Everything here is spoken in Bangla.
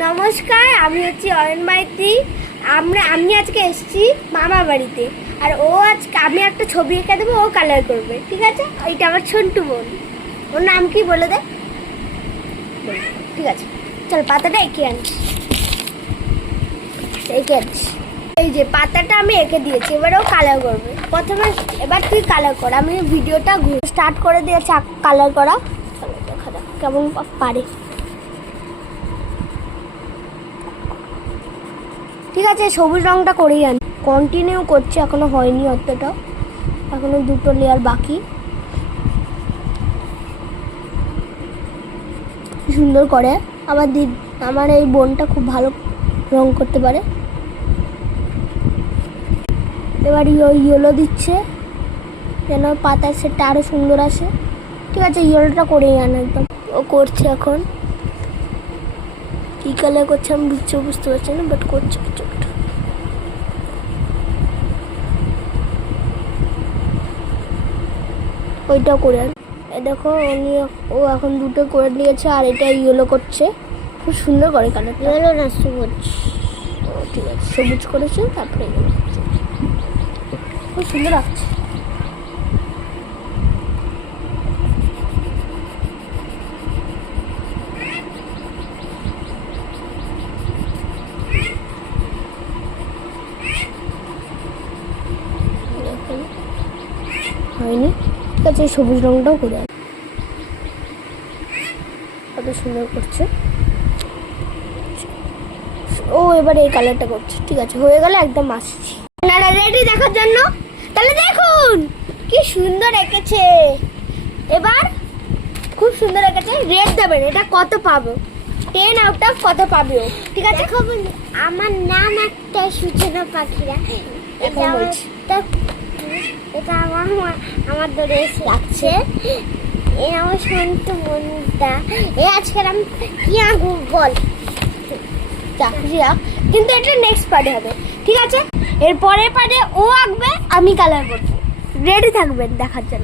নমস্কার, আমি হচ্ছি অয়ন মাইতি। আমি আজকে এসেছি মামা বাড়িতে। আর আমি একটা ছবি এঁকে দেবো, ও কালার করবে, ঠিক আছে? এইটা আমার ছোট্ট বোন। ওর নাম কি বলে দে? ঠিক আছে, চল পাতাটা এঁকে আনি। এঁকে আনছি। এই যে পাতাটা আমি এঁকে দিয়েছি, এবারেও কালার করবে। এবার তুই কালার কর। আমি ভিডিওটা স্টার্ট করে দিয়েছি কালার করা। চলো দেখা যাক কেমন পারে। ঠিক আছে, সবুজ রংটা করেই আনি। কন্টিনিউ করছি, এখনো হয়নি অতটা, এখনো দুটো লেয়ার বাকি। সুন্দর করে আমার এই বোনটা খুব ভালো রং করতে পারে। এবার ইয়েলো দিচ্ছে যেন পাতার সেটটা আরো সুন্দর আসে। ঠিক আছে, ইয়েলোটা করেই আন একদম। ও করছে এখন, কি কালার করছে আমি বুঝতে পারছি না, বাট করছে কিছু একটা। ওইটা করে আন। দেখো ও এখন দুটো করে নিয়েছে, আর এটা ইয়েলো করছে। খুব সুন্দর করে কালার। ইয়েলো না সবুজ। ও ঠিক আছে, সবুজ করেছে, তারপরে ইয়েলো করছে। খুব সুন্দর লাগছে। হয়নি, ঠিক আছে, সবুজ রংটাও করে কত সুন্দর করছে ও। এবার এই কালারটা করছে। ঠিক আছে, হয়ে গেলে একদম আসছি। আপনারা রেডি দেখার জন্য? তাহলে দেখুন কি সুন্দর এঁকেছে। এবার খুব সুন্দর এঁকেছে। রেট দেবেন, এটা কত পাবো? 10 আউট অফ কত পাবে ও? ঠিক আছে, আমার নাম একটা সূচনা পাখিরা। এটা আমার ধরে লাগছে। এ আমার শান্ত মনটা। আজকে আমি কি আঁকবো বল? কিন্তু এটা নেক্সট পার্টে হবে, ঠিক আছে? এর পরের পার্টে ও আঁকবে, আমি কালার করবো। রেডি থাকবেন দেখার জন্য।